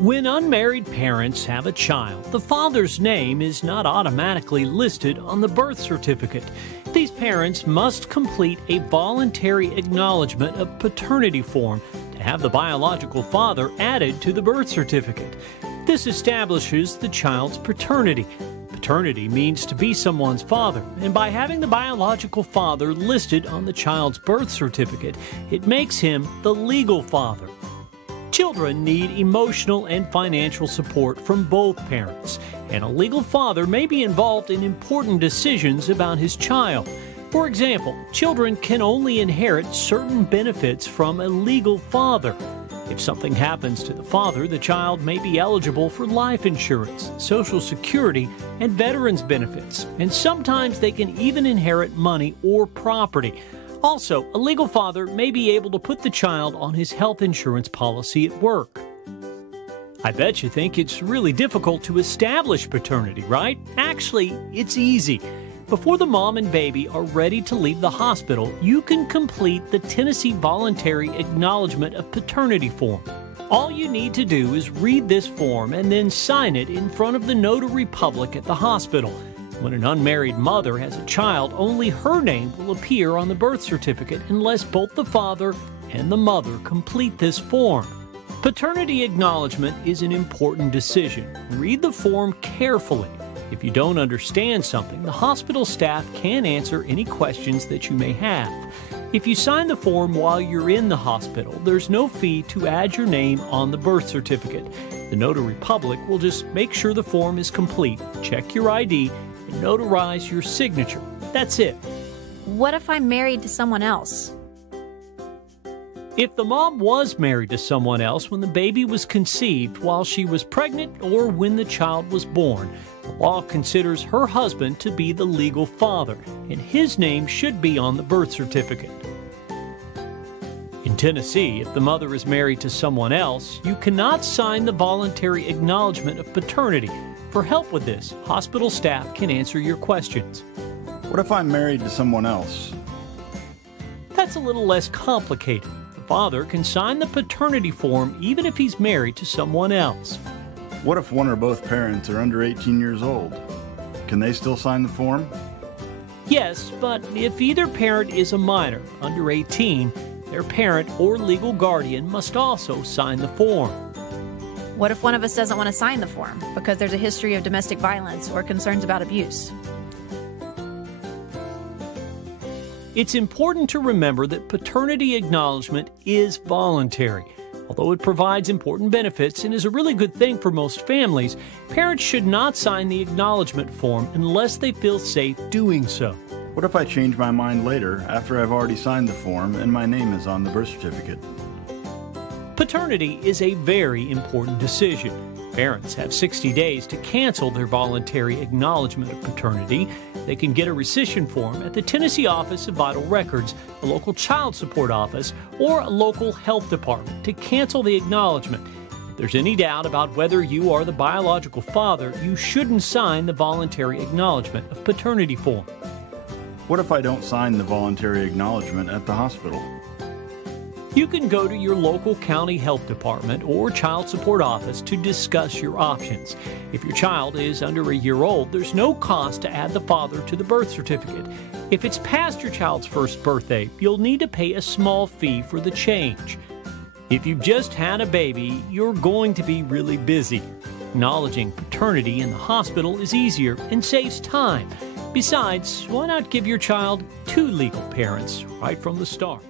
When unmarried parents have a child, the father's name is not automatically listed on the birth certificate. These parents must complete a voluntary acknowledgement of paternity form to have the biological father added to the birth certificate. This establishes the child's paternity. Paternity means to be someone's father, and by having the biological father listed on the child's birth certificate, it makes him the legal father. Children need emotional and financial support from both parents, and a legal father may be involved in important decisions about his child. For example, children can only inherit certain benefits from a legal father. If something happens to the father, the child may be eligible for life insurance, Social Security, and veterans benefits, and sometimes they can even inherit money or property. Also, a legal father may be able to put the child on his health insurance policy at work. I bet you think it's really difficult to establish paternity, right? Actually, it's easy. Before the mom and baby are ready to leave the hospital, you can complete the Tennessee Voluntary Acknowledgement of Paternity form. All you need to do is read this form and then sign it in front of the notary public at the hospital. When an unmarried mother has a child, only her name will appear on the birth certificate unless both the father and the mother complete this form. Paternity acknowledgement is an important decision. Read the form carefully. If you don't understand something, the hospital staff can answer any questions that you may have. If you sign the form while you're in the hospital, there's no fee to add your name on the birth certificate. The notary public will just make sure the form is complete, check your ID, and notarize your signature. That's it. What if I'm married to someone else? If the mom was married to someone else when the baby was conceived, while she was pregnant, or when the child was born, the law considers her husband to be the legal father, and his name should be on the birth certificate. In Tennessee, if the mother is married to someone else, you cannot sign the voluntary acknowledgement of paternity. For help with this, hospital staff can answer your questions. What if I'm married to someone else? That's a little less complicated. The father can sign the paternity form even if he's married to someone else. What if one or both parents are under 18 years old? Can they still sign the form? Yes, but if either parent is a minor, under 18, their parent or legal guardian must also sign the form. What if one of us doesn't want to sign the form because there's a history of domestic violence or concerns about abuse? It's important to remember that paternity acknowledgement is voluntary. Although it provides important benefits and is a really good thing for most families, parents should not sign the acknowledgement form unless they feel safe doing so. What if I change my mind later after I've already signed the form and my name is on the birth certificate? Paternity is a very important decision. Parents have 60 days to cancel their voluntary acknowledgement of paternity. They can get a rescission form at the Tennessee Office of Vital Records, a local child support office, or a local health department to cancel the acknowledgement. If there's any doubt about whether you are the biological father, you shouldn't sign the voluntary acknowledgement of paternity form. What if I don't sign the voluntary acknowledgement at the hospital? You can go to your local county health department or child support office to discuss your options. If your child is under a year old, there's no cost to add the father to the birth certificate. If it's past your child's first birthday, you'll need to pay a small fee for the change. If you've just had a baby, you're going to be really busy. Acknowledging paternity in the hospital is easier and saves time. Besides, why not give your child two legal parents right from the start?